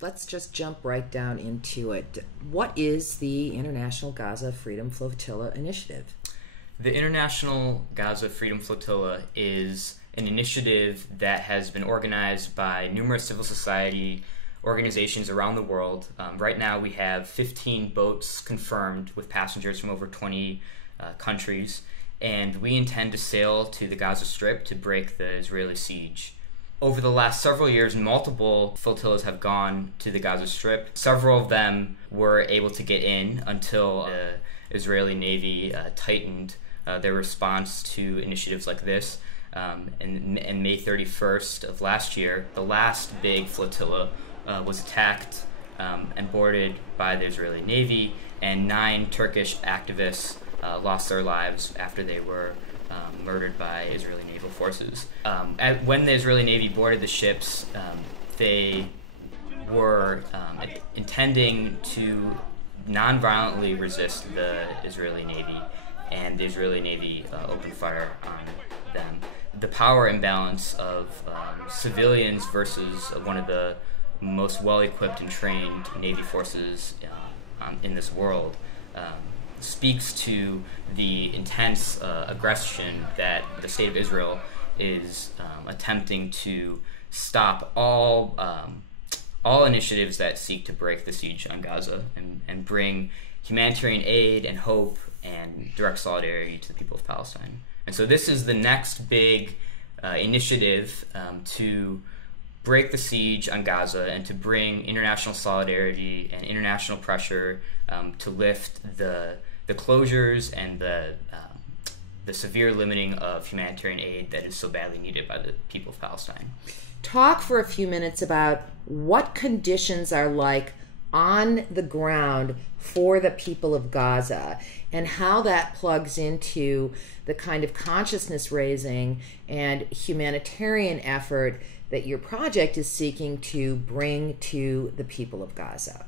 let's just jump right down into it. What is the International Gaza Freedom Flotilla initiative? The International Gaza Freedom Flotilla is an initiative that has been organized by numerous civil society organizations around the world. Right now we have 15 boats confirmed with passengers from over 20 countries, and we intend to sail to the Gaza Strip to break the Israeli siege. Over the last several years, multiple flotillas have gone to the Gaza Strip. Several of them were able to get in until the Israeli Navy tightened their response to initiatives like this. And May 31st of last year, the last big flotilla was attacked and boarded by the Israeli Navy, and 9 Turkish activists lost their lives after they were murdered by Israeli naval forces. When the Israeli Navy boarded the ships, they were intending to non-violently resist the Israeli Navy, and the Israeli Navy opened fire on them. The power imbalance of civilians versus one of the most well-equipped and trained Navy forces in this world speaks to the intense aggression that the state of Israel is attempting to stop all initiatives that seek to break the siege on Gaza and bring humanitarian aid and hope and direct solidarity to the people of Palestine. And so this is the next big initiative to break the siege on Gaza and to bring international solidarity and international pressure to lift the closures and the severe limiting of humanitarian aid that is so badly needed by the people of Palestine. Talk for a few minutes about what conditions are like on the ground for the people of Gaza and how that plugs into the kind of consciousness raising and humanitarian effort that your project is seeking to bring to the people of Gaza.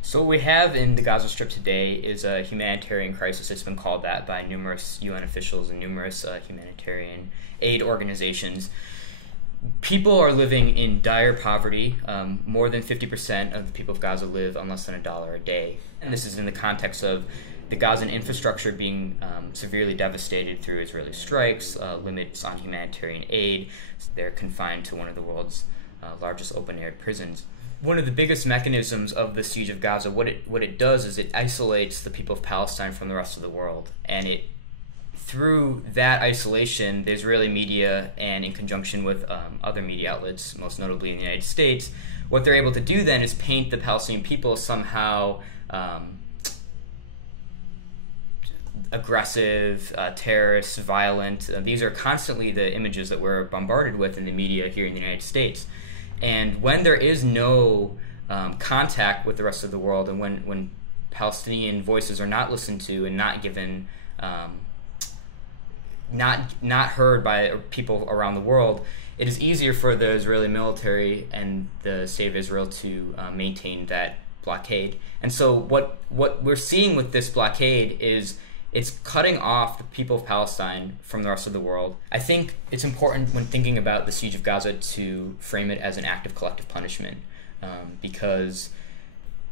So what we have in the Gaza Strip today is a humanitarian crisis. It's been called that by numerous UN officials and numerous humanitarian aid organizations. People are living in dire poverty. More than 50% of the people of Gaza live on less than $1 a day. And this is in the context of the Gazan infrastructure being severely devastated through Israeli strikes, limits on humanitarian aid. They're confined to one of the world's largest open-air prisons. One of the biggest mechanisms of the siege of Gaza, what it does is it isolates the people of Palestine from the rest of the world. And through that isolation, the Israeli media, and in conjunction with other media outlets, most notably in the United States, what they're able to do then is paint the Palestinian people somehow aggressive, terrorist, violent. These are constantly the images that we're bombarded with in the media here in the United States. And when there is no contact with the rest of the world, and when Palestinian voices are not listened to and not given, not heard by people around the world, it is easier for the Israeli military and the state of Israel to maintain that blockade. And so what we're seeing with this blockade is it's cutting off the people of Palestine from the rest of the world. I think it's important when thinking about the siege of Gaza to frame it as an act of collective punishment, because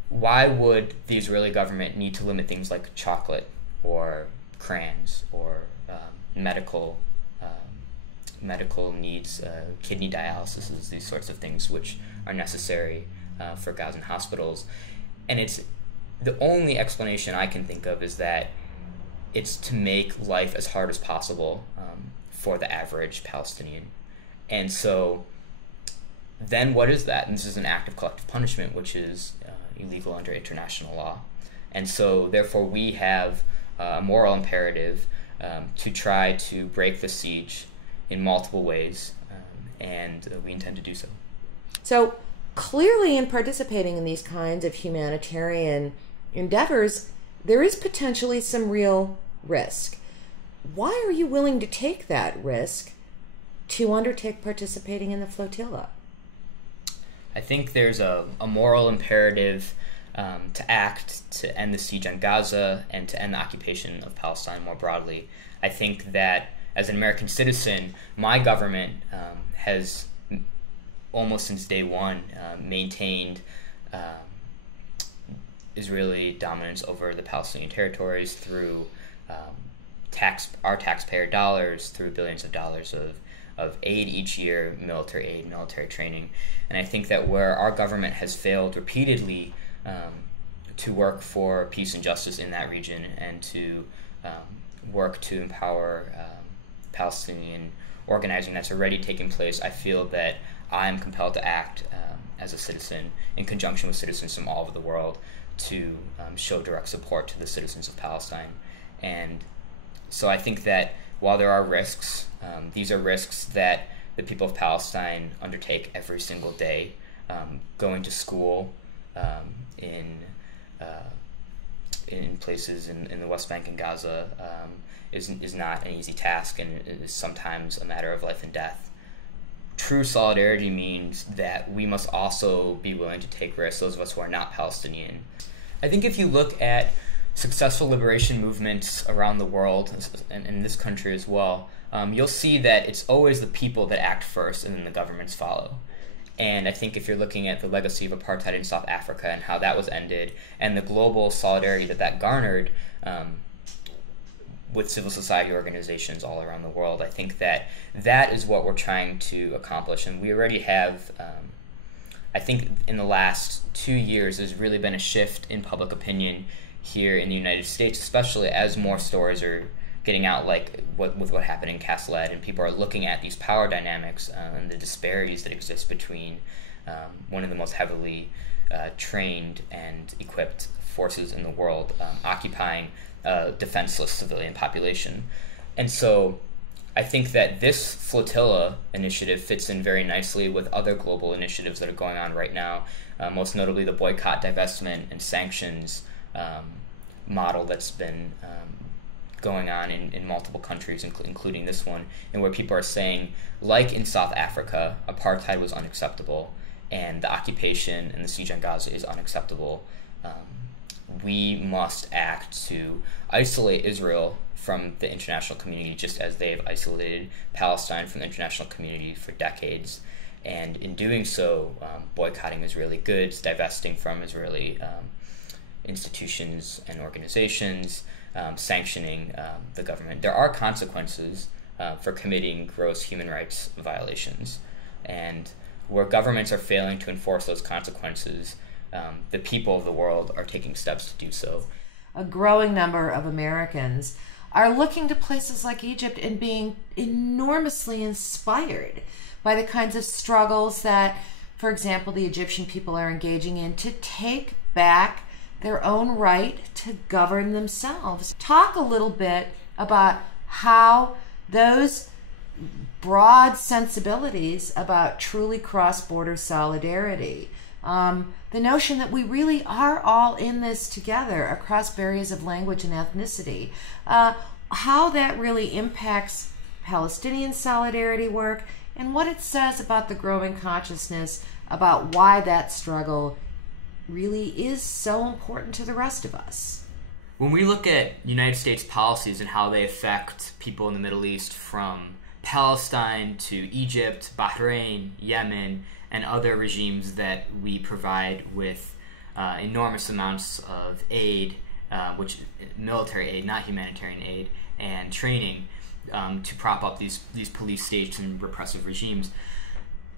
why would the Israeli government need to limit things like chocolate or crayons or medical needs, kidney dialysis, these sorts of things which are necessary for Gazan hospitals? And it's the only explanation I can think of is that it's to make life as hard as possible for the average Palestinian. And so then what is that? And this is an act of collective punishment, which is illegal under international law. And so therefore we have a moral imperative to try to break the siege in multiple ways, and we intend to do so. So clearly in participating in these kinds of humanitarian endeavors, there is potentially some real risk. Why are you willing to take that risk to undertake participating in the flotilla? I think there's a moral imperative to act to end the siege on Gaza and to end the occupation of Palestine more broadly. I think that as an American citizen, my government has almost since day one, maintained Israeli dominance over the Palestinian territories through our taxpayer dollars, through billions of dollars of aid each year, military aid, military training. And I think that where our government has failed repeatedly to work for peace and justice in that region and to work to empower Palestinian organizing that's already taken place, I feel that I am compelled to act as a citizen in conjunction with citizens from all over the world to show direct support to the citizens of Palestine. And so I think that while there are risks, these are risks that the people of Palestine undertake every single day. Going to school in places in the West Bank and Gaza is not an easy task, and it is sometimes a matter of life and death. True solidarity means that we must also be willing to take risks, those of us who are not Palestinian. I think if you look at successful liberation movements around the world, and in this country as well, you'll see that it's always the people that act first and then the governments follow. And I think if you're looking at the legacy of apartheid in South Africa and how that was ended, and the global solidarity that garnered with civil society organizations all around the world, I think that that is what we're trying to accomplish. And we already have, I think in the last 2 years, there's really been a shift in public opinion here in the United States, especially as more stories are getting out, like with what happened in Castle Ed, and people are looking at these power dynamics and the disparities that exist between one of the most heavily trained and equipped forces in the world occupying a defenseless civilian population. And so I think that this flotilla initiative fits in very nicely with other global initiatives that are going on right now, most notably the boycott, divestment, and sanctions model that's been going on in multiple countries, including this one, and where people are saying, like in South Africa, apartheid was unacceptable, and the occupation and the siege on Gaza is unacceptable. We must act to isolate Israel from the international community, just as they have isolated Palestine from the international community for decades. And in doing so, boycotting Israeli goods, divesting from Israeli institutions and organizations, sanctioning the government. There are consequences for committing gross human rights violations. And where governments are failing to enforce those consequences, the people of the world are taking steps to do so. A growing number of Americans are looking to places like Egypt and being enormously inspired by the kinds of struggles that, for example, the Egyptian people are engaging in to take back their own right to govern themselves. Talk a little bit about how those broad sensibilities about truly cross-border solidarity, the notion that we really are all in this together across barriers of language and ethnicity, how that really impacts Palestinian solidarity work, and what it says about the growing consciousness about why that struggle really is so important to the rest of us. When we look at United States policies and how they affect people in the Middle East, from Palestine to Egypt, Bahrain, Yemen, and other regimes that we provide with enormous amounts of aid, which military aid, not humanitarian aid, and training to prop up these police states and repressive regimes,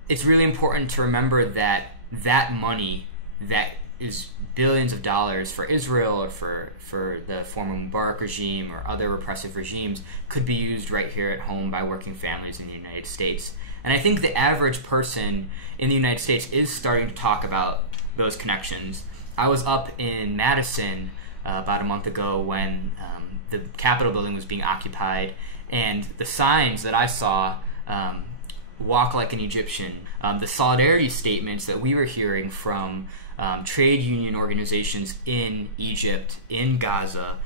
it's really important to remember that that money that is billions of dollars for Israel or for the former Mubarak regime or other repressive regimes could be used right here at home by working families in the United States. And I think the average person in the United States is starting to talk about those connections. I was up in Madison about a month ago when the Capitol building was being occupied, and the signs that I saw, walk like an Egyptian, the solidarity statements that we were hearing from trade union organizations in Egypt, in Gaza,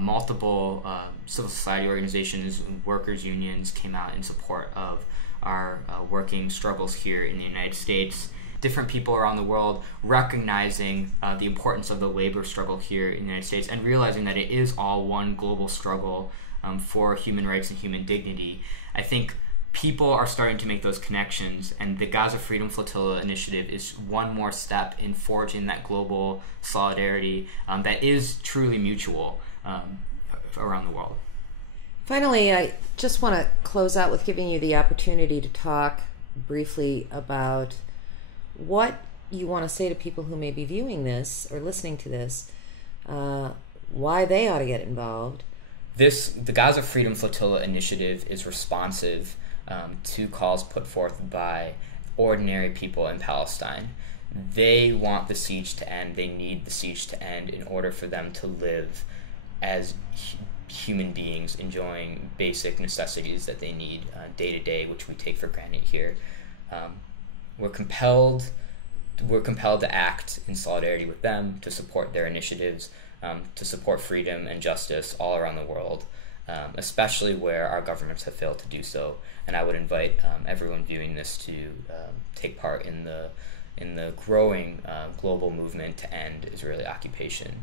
multiple civil society organizations, workers' unions came out in support of our working struggles here in the United States. Different people around the world recognizing the importance of the labor struggle here in the United States and realizing that it is all one global struggle for human rights and human dignity. I think people are starting to make those connections, and the Gaza Freedom Flotilla initiative is one more step in forging that global solidarity that is truly mutual around the world. Finally, I just want to close out with giving you the opportunity to talk briefly about what you want to say to people who may be viewing this or listening to this, why they ought to get involved. The Gaza Freedom Flotilla initiative is responsive to calls put forth by ordinary people in Palestine. They want the siege to end. They need the siege to end in order for them to live as human beings, enjoying basic necessities that they need day to day, which we take for granted here. We're compelled to act in solidarity with them, to support their initiatives, to support freedom and justice all around the world, especially where our governments have failed to do so. And I would invite everyone viewing this to take part in the growing global movement to end Israeli occupation.